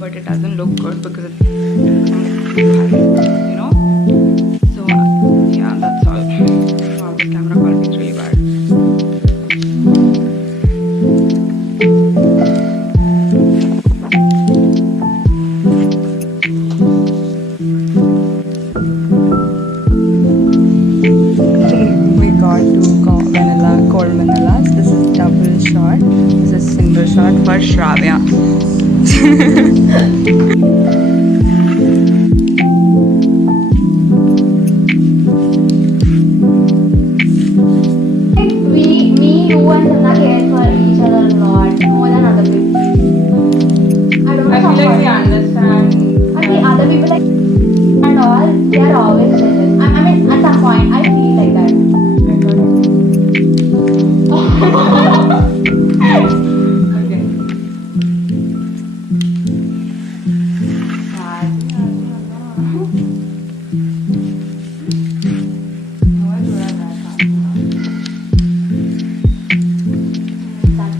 But it doesn't look good because it's you know. So yeah, that's all. Wow, this camera quality is really bad. We got two cold vanillas. This is double shot. This is single shot for Shravya. You and Sana care for each other a lot, more than other people. I don't know. I feel like we understand. I mean, other people like and all, they are always jealous. I mean, at some point, I feel like that. Okay.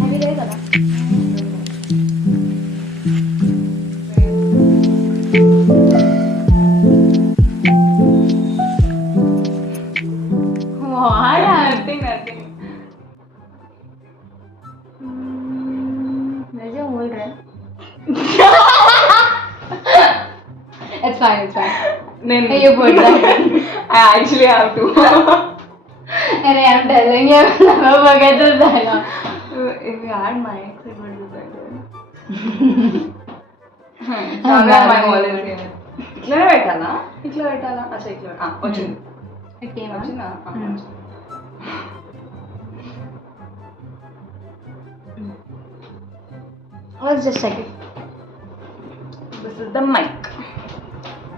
Have you guys ever? Nothing. Where's your whole rent? It's fine. Then Hey, you put that. I actually have to. And I am telling you, never forget this dialogue. If we had mics, it would be better. my wall is here. ఇట్లా పెట్టాలా అచ్చా ఇట్లా వచ్చింది It came on. వచ్చిందా Let's just check it. This is the mic.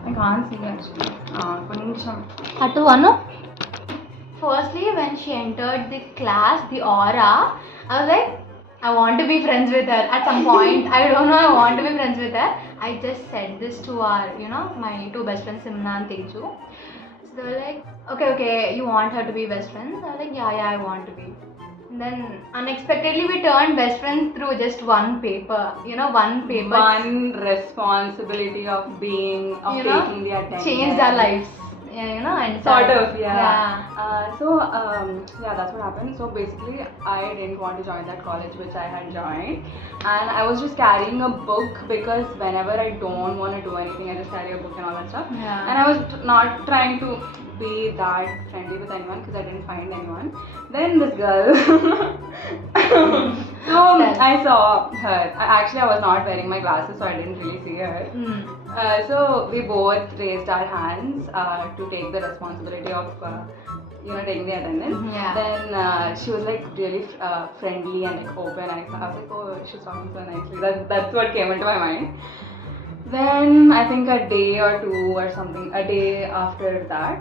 I can't see actually. కొంచెం Atu Anu? Firstly, when she entered the class, the aura, I was like, I want to be friends with her. At some point, I don't know, I want to be friends with her. I just said this to our, my two best friends, Simna and Teju. So they were like, okay, you want her to be best friends? I was like, yeah, I want to be. And then unexpectedly, we turned best friends through just one paper. One paper. One responsibility of taking the attendance changed our lives. And sort of, so that's what happened. So basically I didn't want to join that college which I had joined, and I was just carrying a book because whenever I don't want to do anything, I just carry a book and all that stuff. And I was not trying to be that friendly with anyone because I didn't find anyone. Then this girl so I saw her. Actually I was not wearing my glasses, so I didn't really see her. So we both raised our hands to take the responsibility of taking the attendance. Then she was like really friendly and like open, and I was like, oh, she's talking so nicely. That's what came into my mind. Then I think a day or two or something, a day after that,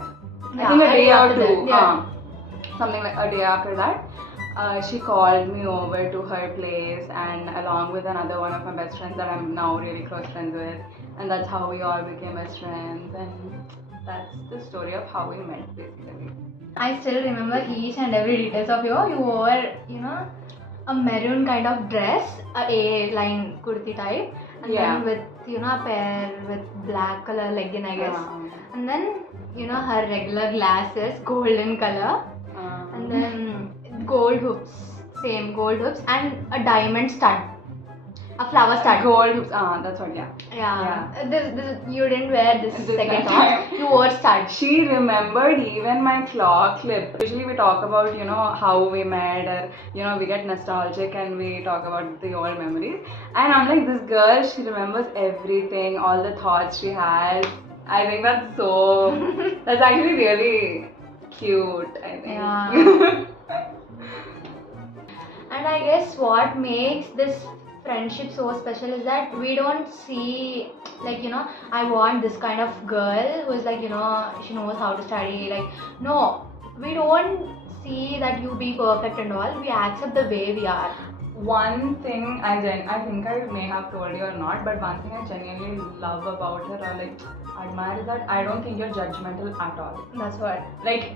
something like a day after that, she called me over to her place, and along with another one of my best friends that I'm now really close friends with, and that's how we all became best friends, and that's the story of how we met basically. I still remember each and every details of you. You wore, a maroon kind of dress, a A-line kurti type, and then with, a pair with black color legging, I guess. And then, her regular glasses, golden color, and then gold hoops, same gold hoops, and a diamond stud. A flower stud. Gold hoops, that's what, This you didn't wear this second top. You wore stud. She remembered even my claw clip. Usually we talk about, how we met, or, we get nostalgic and we talk about the old memories. And I'm like, this girl, she remembers everything, all the thoughts she has. I think that's actually really cute, I think. Yeah. And I guess what makes this friendship so special is that we don't see, like, I want this kind of girl who's like, she knows how to study. Like, no, we don't see that you be perfect and all. We accept the way we are. One thing I think I may have told you or not, but one thing I genuinely love about her or like admire is that I don't think you're judgmental at all. That's what. Like,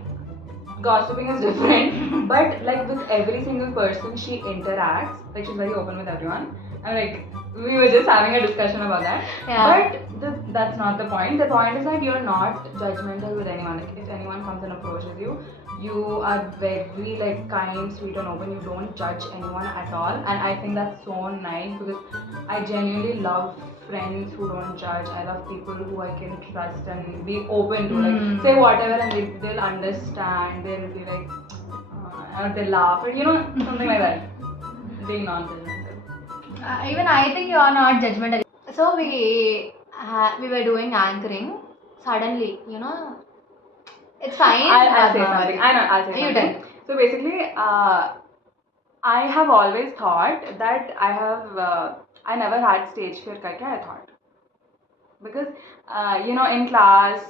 gossiping is different, but like with every single person she interacts, like she's very open with everyone. And like we were just having a discussion about that. Yeah. But that's not the point. The point is that you're not judgmental with anyone. Like if anyone comes and approaches you, you are very like kind, sweet and open. You don't judge anyone at all. And I think that's so nice because I genuinely love friends who don't judge. I love people who I can trust and be open to. Like say whatever and they'll understand. They'll be like, they'll laugh or something like that. Being non-judgmental. Even I think you are not judgmental. So we were doing anchoring. Suddenly, it's fine. I'll say something. I know, I'll say You something. tell. So basically, I have always thought that I never had stage fear karke, I thought. Because, in class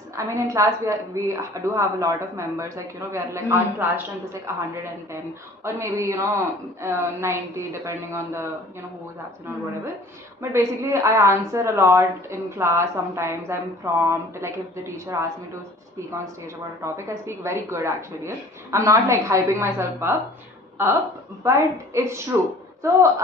we do have a lot of members, like, we are like, our class strength is like 110 or maybe, 90 depending on the, who is absent or whatever. But basically, I answer a lot in class sometimes. I'm prompt, like if the teacher asks me to speak on stage about a topic, I speak very good actually. I'm not like hyping myself up, but it's true. So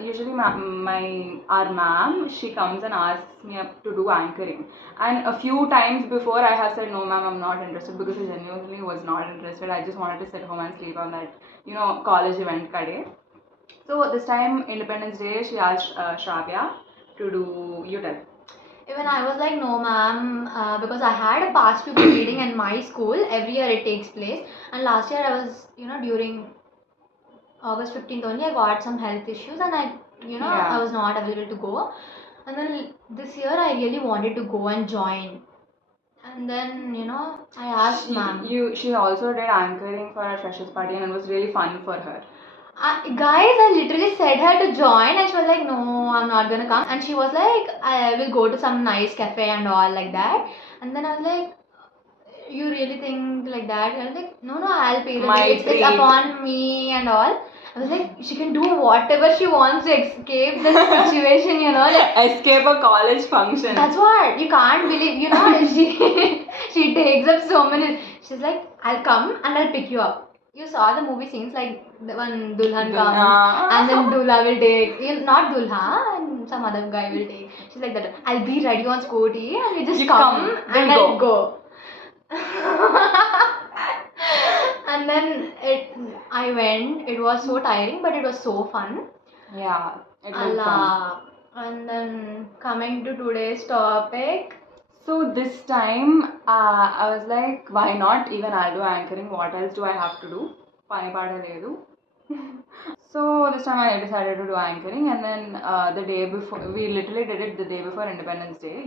usually our ma'am, she comes and asks me up to do anchoring, and a few times before I have said no ma'am, I'm not interested, because I genuinely was not interested. I just wanted to sit home and sleep on that college event ka day. So this time Independence Day, she asked Shravya to do, you tell. Even I was like, no, ma'am, because I had a past people meeting in my school. Every year it takes place, and last year I was, during August 15th only, I got some health issues, and I was not available to go. And then this year I really wanted to go and join. And then, I asked ma'am. She also did anchoring for our freshers party, and it was really fun for her. Guys, I literally said her to join, and she was like, no, I'm not gonna come. And she was like, I will go to some nice cafe and all like that. And then I was like, you really think like that? I was like, no, I'll pay the bill. It's upon me and all. I was like, she can do whatever she wants to escape the situation, like, escape a college function. That's what you can't believe, she takes up so many. She's like, I'll come and I'll pick you up. You saw the movie scenes, like the one Dulhan comes and then Dulha will take, not Dulha, and some other guy will take. She's like that. I'll be ready on scooty and you just come and I'll go. And then I went. It was so tiring, but it was so fun. Yeah, it was fun. And then coming to today's topic. So this time, I was like, why not? Even I'll do anchoring. What else do I have to do? Pani pada ledu. So this time I decided to do anchoring, and then the day before, we literally did it the day before Independence Day.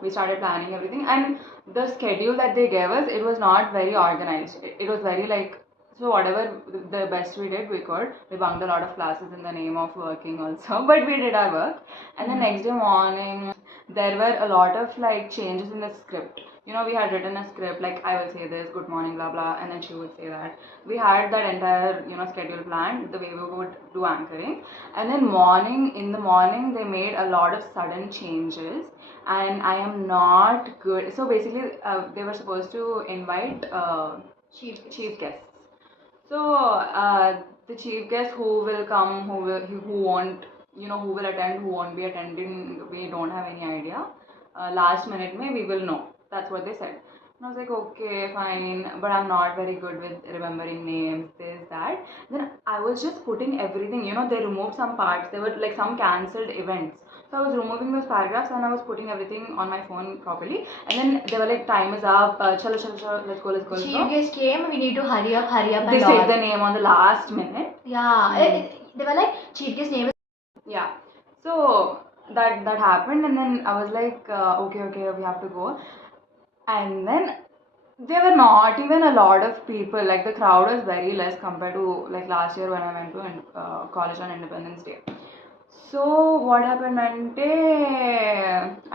We started planning everything, and the schedule that they gave us, it was not very organized. It was very like, so whatever the best we did, we could. We bunked a lot of classes in the name of working also, but we did our work. And the next day morning, there were a lot of like changes in the script. We had written a script like, I will say this, good morning, blah blah, and then she would say that. We had that entire schedule planned, the way we would do anchoring. And then in the morning they made a lot of sudden changes, and I am not good. So basically they were supposed to invite chief guests. So the chief guest who will come, who won't, who will attend, who won't be attending, we don't have any idea. Last minute we will know. That's what they said. And I was like, okay, fine, but I'm not very good with remembering names, this, that. Then I was just putting everything, they removed some parts. There were like some cancelled events. So I was removing those paragraphs and I was putting everything on my phone properly. And then they were like, time is up, chalo, let's go. Chief guest came, we need to hurry up and they said the name on the last minute. Yeah, they were like, chief guest name is... Yeah, so that happened, and then I was like, okay, we have to go. And then There were not even a lot of people. Like the crowd was very less compared to like last year when I went to college on Independence Day. So what happened? I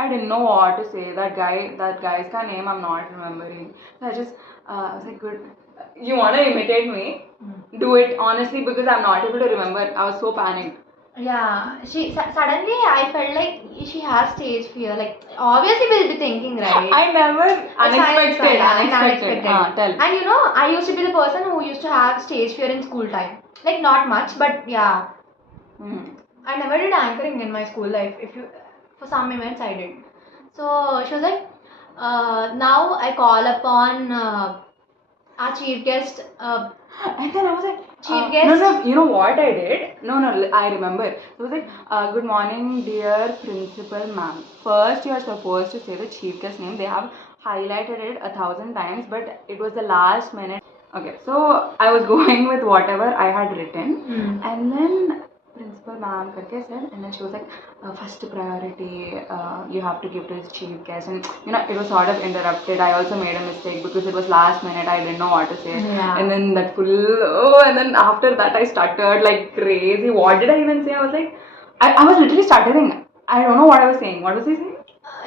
didn't know what to say. That guy's name I'm not remembering. So I was like, good. You wanna imitate me? Do it honestly because I'm not able to remember. I was so panicked. Yeah, suddenly I felt like she has stage fear. Like obviously we'll be thinking, right? I never It's fine, it's fine, unexpected. yeah, Unexpected. Tell. And you know, I used to be the person who used to have stage fear in school time. Like not much, but yeah, Hmm. I never did anchoring in my school life. If you, for some events I did. So she was like, now I call upon our chief guest. And then I was like, Chief no, guest. no, you know what I did? No, I remember. I was like, good morning, dear principal ma'am. First, you are supposed to say the chief guest name. They have highlighted it 1,000 times, but it was the last minute. Okay, so I was going with whatever I had written, and then principal ma'am करके said, and then she was like, first priority you have to give to his chief guest, and you know it was sort of interrupted. I also made a mistake because it was last minute. I didn't know what to say, Yeah. and then that and then after that I stuttered like crazy. What did I even say? I was like, I was literally stuttering. I don't know what I was saying. What was I saying?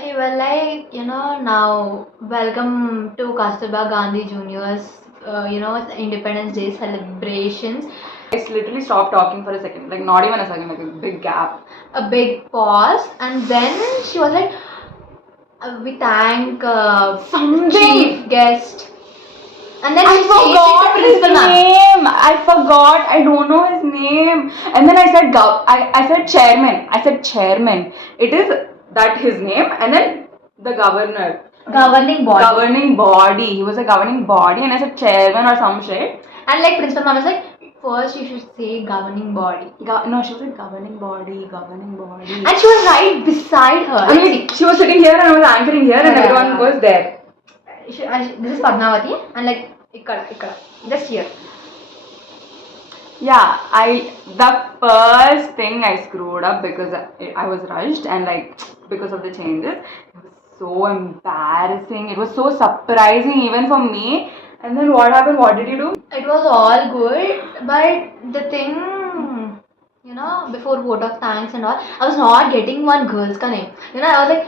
You were like, you know, now welcome to Kasturba Gandhi Junior's, you know, Independence Day celebrations. I literally stopped talking for a second, like not even a second, like a big gap. A big pause, and then she was like, we thank Something. chief guest. And then I she forgot changed his it to principal ma'am. name. I forgot. I don't know his name. And then I said, I said chairman. I said chairman. It is that his name, and then the governor. Governing body. Governing body. He was a governing body, and I said chairman or some shit. And like principal ma'am was like, first you should say governing body. No, she was like governing body, governing body. And she was right beside her. I mean, she was sitting here and I was anchoring here, and everyone was there. This is Padmavati, and like ikkada, just here. Yeah, the first thing I screwed up because I was rushed and like because of the changes. It was so embarrassing. It was so surprising even for me. And then what happened? What did you do? It was all good, but the thing, you know, before vote of thanks and all, I was not getting one girl's name. You know, I was like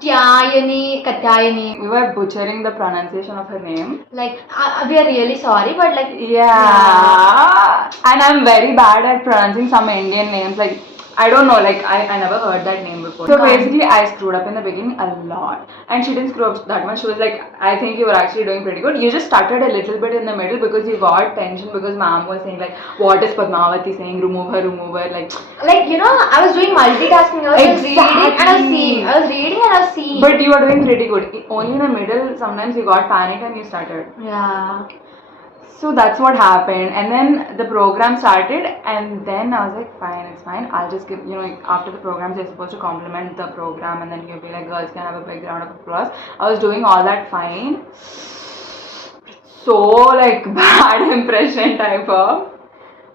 Katyayani. We were butchering the pronunciation of her name. Like, we are really sorry, but like, yeah. And I'm very bad at pronouncing some Indian names. Like, I don't know, like, I never heard that name before. So basically, I screwed up in the beginning a lot. And she didn't screw up that much. She was like, I think you were actually doing pretty good. You just stuttered a little bit in the middle because you got tension because ma'am was saying, like, what is Padmavati saying? Remove her, Like, you know, I was doing multitasking. I was reading and I was seeing. I was reading and I was seeing. But you were doing pretty good. Only in the middle, sometimes you got panicked and you stuttered. Yeah. So that's what happened, and then the program started, and then I was like, fine, it's fine. I'll just give, you know, after the programs, you're supposed to compliment the program, and then you'll be like, girls can have a big round of applause. I was doing all that fine. So, like, bad impression type of.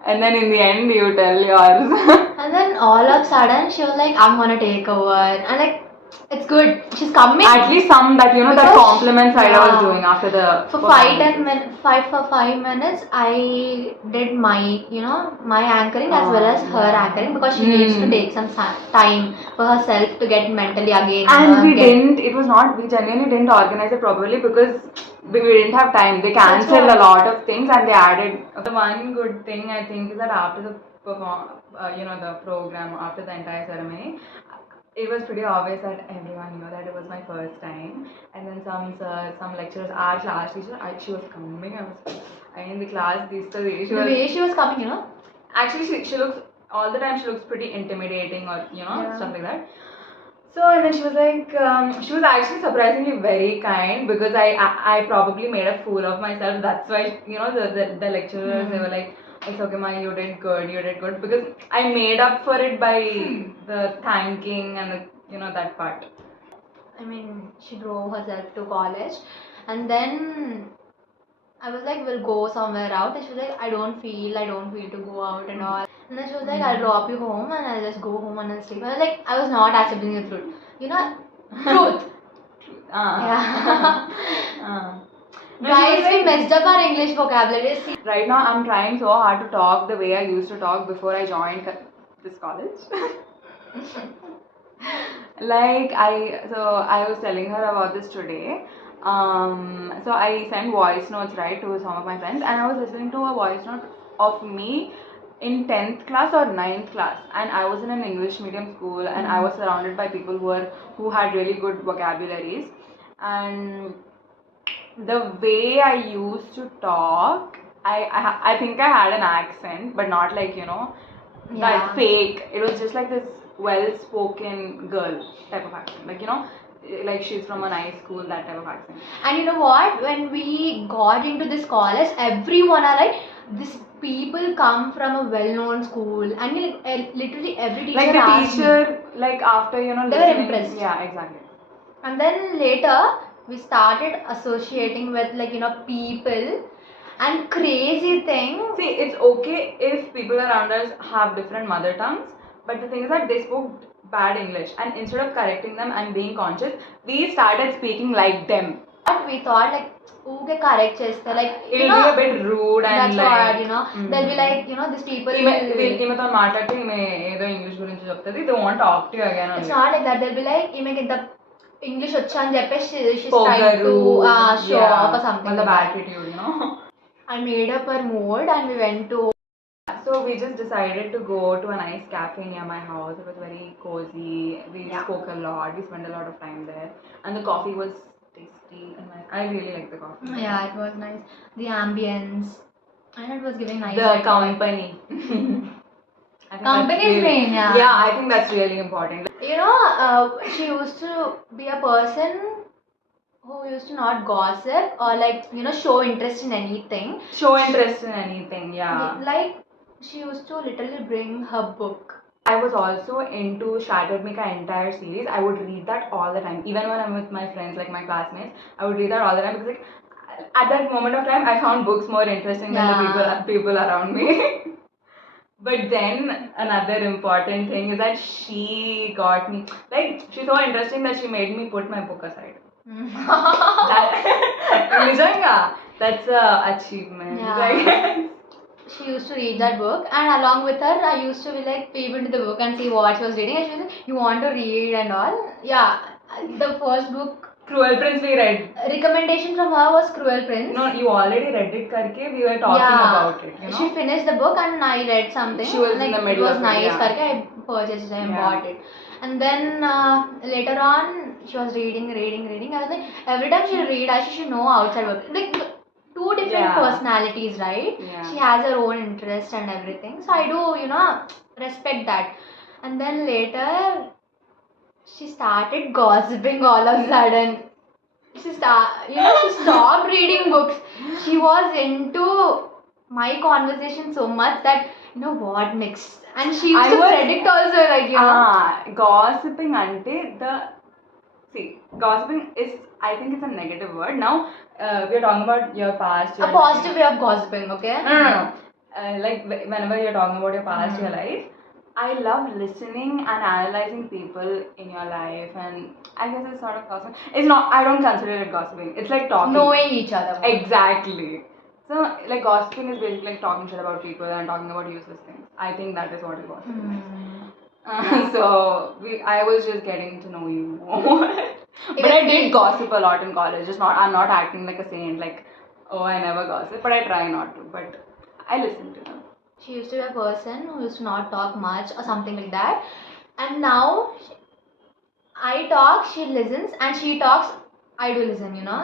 And then in the end, you tell yours. And then all of a sudden, she was like, I'm gonna take over. And like, it's good. She's coming. At least some that, you know, that compliment side I was doing after the. For 5 minutes, I did my, you know, my anchoring as well as her anchoring because she needs to take some time for herself to get mentally again. And we genuinely didn't organize it properly because we didn't have time. They cancelled a lot of things and they added. The one good thing I think is that after the the program, after the entire ceremony, it was pretty obvious that everyone knew that it was my first time. And then some lecturers, our class teacher, she was coming. In the class, the way she was coming, you know. Actually, she looks all the time. She looks pretty intimidating, or stuff like that. So and then she was like, she was actually surprisingly very kind because I probably made a fool of myself. That's why the lecturers they were like, it's okay, Ma, you did good because I made up for it by the thanking and that part. I mean, she drove herself to college, and then I was like, we'll go somewhere out. And she was like, I don't feel to go out and all. And then she was like, I'll drop you home and I'll just go home and I'll sleep. I was like, I was not accepting the truth. You know, truth. Yeah. No, she Guys, was we like, messed up our English vocabulary. See, right now I'm trying so hard to talk the way I used to talk before I joined this college. Like I was telling her about this today. So I sent voice notes, right, to some of my friends, and I was listening to a voice note of me in 10th class or 9th class, and I was in an English medium school, and I was surrounded by people who had really good vocabularies, and the way I used to talk, I think I had an accent, but not like, you know, Yeah. that fake. It was just like this well-spoken girl type of accent, like, you know, like she's from a nice school, that type of accent. and you know what? When we got into this college, everyone are like, these people come from a well-known school, and literally every teacher Like the asked me. teacher, like after, you know, They were listening, impressed. yeah, exactly. And then later we started associating with, like, you know, people, and crazy thing. See, it's okay if people around us have different mother tongues, but the thing is that they spoke bad English, and instead of correcting them and being conscious, we started speaking like them. But we thought like, okay, correct cheste, like, you It'll know, be a bit rude and that's like, what, you know, they'll be like, you know, these people ఈమెతో మాట్లాడితే ఈమె ఏదో English గురించి చెప్తుంది, they won't talk to you again. It's not like that. They'll be like, ఈమెకి ఇంత English వచ్చా అని చెప్పేసి she's trying పొగరు, to show yeah, off or something మళ్ళీ like that. attitude, you know. I made up her mood and we went to. So we just decided to go to a nice cafe near my house. It was very cozy. We spoke a lot. We spent a lot of time there, and the coffee was tasty. And I really liked the coffee. Yeah, it was nice. The ambience, and it was giving nice. The vibe. company. I think Company that's is really, main, yeah. Yeah, I think that's really important. You know, she used to be a person who used to not gossip or, like, you know, show interest in anything. Show interest in anything, yeah. Like, she used to literally bring her book. I was also into Shattered Mika entire series. I would read that all the time. Even when I'm with my friends, like my classmates, I would read that all the time because, like, at that moment of time, I found books more interesting than the people around me. But then another important thing is that she got me, like, she's so interesting that she made me put my book aside. That's a achievement. Yeah. Like, She used to read that book, and along with her, I used to be like peep into the book and see what she was reading. And she was like, "You want to read and all?" Yeah, the first book Cruel Prince we read. recommendation from her was Cruel Prince. No, you already read it karke. We were talking about it. You know? She finished the book and I read something. She was like, in the middle it was of it, nice. yeah. Karke, I purchased it and bought it. And then later on, she was reading. I was like, every time she'll read, I should know outside work. Like, two different personalities, right? Yeah. She has her own interest and everything. So I do, you know, respect that. And then later, she started gossiping all of a sudden. She stopped reading books. She was into my conversation so much that, you know, what next? And she used to predict also, like, you know. Gossiping ante gossiping is, I think it's a negative word. Now, we are talking about your past. A positive way of gossiping, okay? No. Like, whenever you're talking about your past, your life, I love listening and analyzing people in your life, and I guess it's sort of gossiping. It's not, I don't consider it gossiping. It's like talking. Knowing each other. Exactly. So, like, gossiping is basically like talking shit about people and talking about useless things. I think that is what is gossiping is. So, I was just getting to know you more. But I did gossip a lot in college. I'm not acting like a saint, like, oh, I never gossip, but I try not to. But I listen to them. She used to be a person who used to not talk much or something like that. And now, I talk, she listens, and she talks, I do listen, you know.